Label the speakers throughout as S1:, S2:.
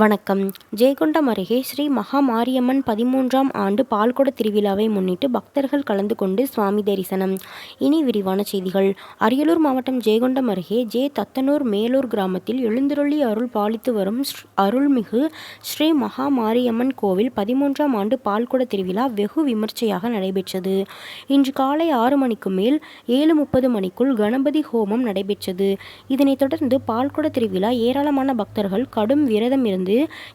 S1: வணக்கம். ஜெயங்கொண்டம் அருகே ஸ்ரீ மகா மாரியம்மன் பதிமூன்றாம் ஆண்டு பால்குட திருவிழாவை முன்னிட்டு பக்தர்கள் கலந்து கொண்டு சுவாமி தரிசனம். இனி விரிவான செய்திகள். அரியலூர் மாவட்டம் ஜெயங்கொண்டம் அருகே ஜே. தத்தனூர் மேலூர் கிராமத்தில் எழுந்துருளி அருள் பாலித்து வரும் அருள்மிகு ஸ்ரீ மகா மாரியம்மன் கோவில் பதிமூன்றாம் ஆண்டு பால்குட திருவிழா வெகு விமர்சையாக நடைபெற்றது. இன்று காலை ஆறு மணிக்கு மேல் ஏழு முப்பது மணிக்குள் கணபதி ஹோமம் நடைபெற்றது. இதனைத் தொடர்ந்து பால்குட திருவிழா ஏராளமான பக்தர்கள் கடும் விரதம் இருந்து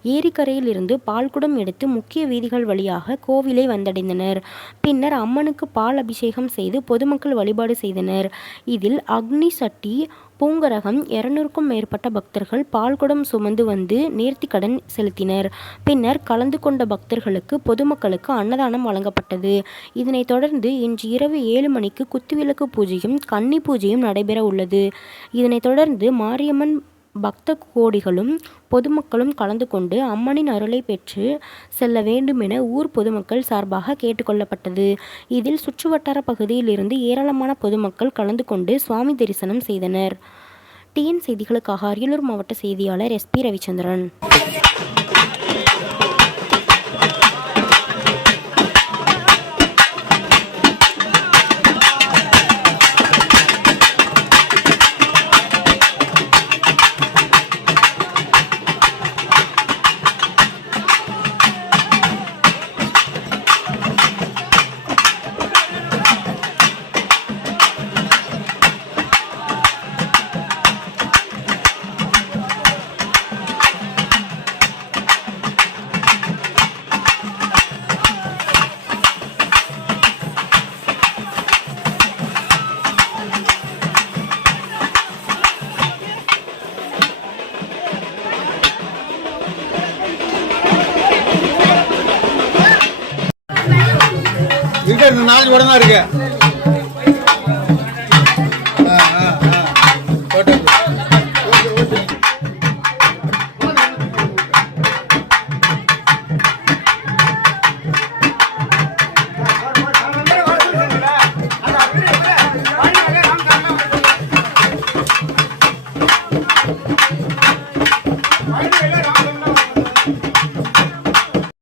S1: ஏரிக்கரையில் இருந்து பால்குடம் எடுத்து முக்கிய வீதிகள் வழியாக கோவிலை வந்தடைந்தனர். பின்னர் அம்மனுக்கு பால் அபிஷேகம் செய்து பொதுமக்கள் வழிபாடு செய்தனர். இதில் அக்னி சட்டி பூங்கரகம் இருநூறுக்கும் மேற்பட்ட பக்தர்கள் பால்குடம் சுமந்து வந்து நேர்த்திக்கடன் செலுத்தினர். பின்னர் கலந்து கொண்ட பக்தர்களுக்கு பொதுமக்களுக்கு அன்னதானம் வழங்கப்பட்டது. இதனைத் தொடர்ந்து இன்று இரவு ஏழு மணிக்கு குத்துவிளக்கு பூஜையும் கன்னி பூஜையும் நடைபெற உள்ளது. இதனைத் தொடர்ந்து மாரியம்மன் பக்த கோடிகளும் பொதுமக்களும் கலந்து கொண்டு அம்மனின் அருளை பெற்று செல்ல வேண்டும் என ஊர் பொதுமக்கள் சார்பாக கேட்டுக்கொள்ளப்பட்டது. இதில் சுற்றுவட்டார பகுதியில் இருந்து ஏராளமான பொதுமக்கள் கலந்து கொண்டு சுவாமி தரிசனம் செய்தனர். டிஎன் செய்திகளுக்காக அரியலூர் மாவட்ட செய்தியாளர் எஸ்பி ரவிச்சந்திரன்.
S2: இன்னும் நாலு படம் தான் இருக்கு Right here, right here.